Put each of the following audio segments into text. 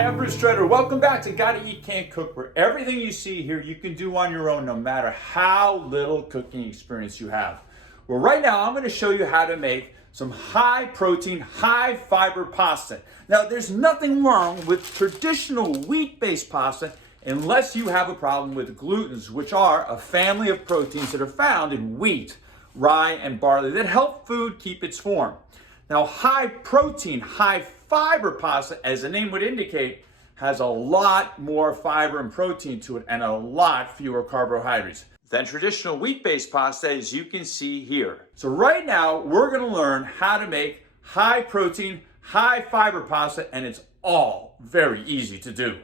Hi, I'm Bruce Treader. Welcome back to Gotta Eat, Can't Cook, where everything you see here you can do on your own no matter how little cooking experience you have. Well, right now I'm going to show you how to make some high protein, high fiber pasta. Now, there's nothing wrong with traditional wheat-based pasta unless you have a problem with glutens, which are a family of proteins that are found in wheat, rye, and barley that help food keep its form. Now, high protein, high fiber pasta, as the name would indicate, has a lot more fiber and protein to it and a lot fewer carbohydrates than traditional wheat-based pasta, as you can see here. So right now, we're gonna learn how to make high protein, high fiber pasta, and it's all very easy to do.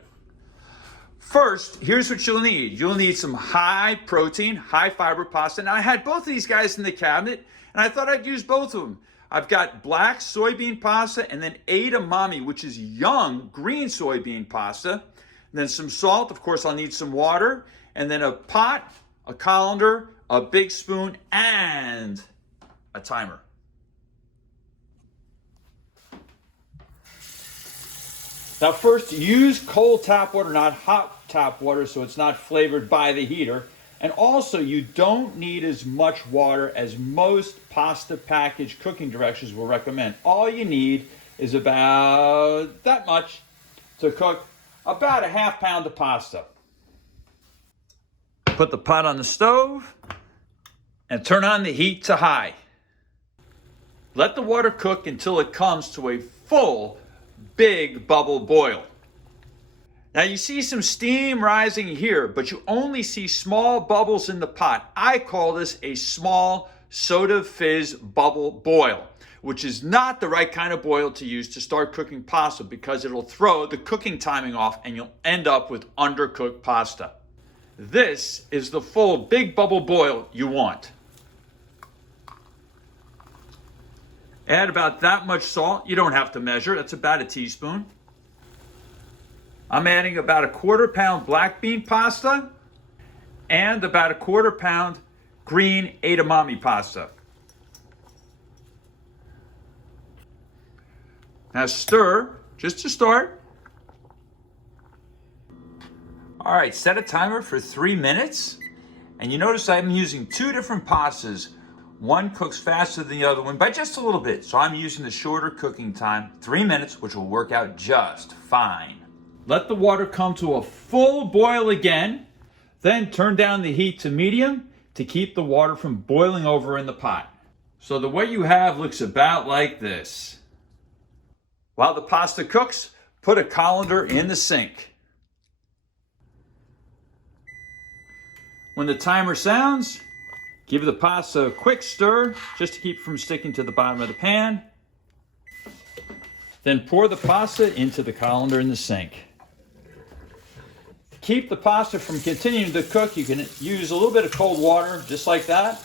First, here's what you'll need. You'll need some high protein, high fiber pasta. Now, I had both of these guys in the cabinet, and I thought I'd use both of them. I've got black soybean pasta and then edamame, which is young green soybean pasta. And then some salt, of course I'll need some water, and then a pot, a colander, a big spoon, and a timer. Now first, use cold tap water, not hot tap water, so it's not flavored by the heater. And also, you don't need as much water as most pasta package cooking directions will recommend. All you need is about that much to cook about a half pound of pasta. Put the pot on the stove and turn on the heat to high. Let the water cook until it comes to a full, big bubble boil. Now you see some steam rising here, but you only see small bubbles in the pot. I call this a small soda fizz bubble boil, which is not the right kind of boil to use to start cooking pasta because it'll throw the cooking timing off and you'll end up with undercooked pasta. This is the full big bubble boil you want. Add about that much salt. You don't have to measure. That's about a teaspoon. I'm adding about a 1/4 pound black bean pasta and about a 1/4 pound green edamame pasta. Now stir, just to start. All right, set a timer for 3 minutes. And you notice I'm using 2 different pastas. One cooks faster than the other one by just a little bit. So I'm using the shorter cooking time, 3 minutes, which will work out just fine. Let the water come to a full boil again, then turn down the heat to medium to keep the water from boiling over in the pot. So the what you have looks about like this. While the pasta cooks, put a colander in the sink. When the timer sounds, give the pasta a quick stir just to keep it from sticking to the bottom of the pan. Then pour the pasta into the colander in the sink. Keep the pasta from continuing to cook, you can use a little bit of cold water, just like that.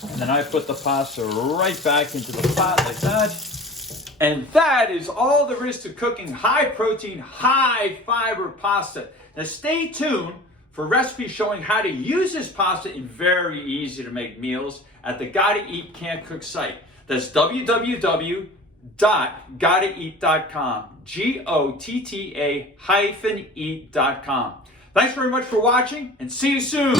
And then I put the pasta right back into the pot like that. And that is all there is to cooking high protein, high fiber pasta. Now stay tuned for recipes showing how to use this pasta in very easy to make meals at the Gotta Eat, Can't Cook site. That's www.gottaeat.com. GOTTA-eat.com. Thanks very much for watching and see you soon.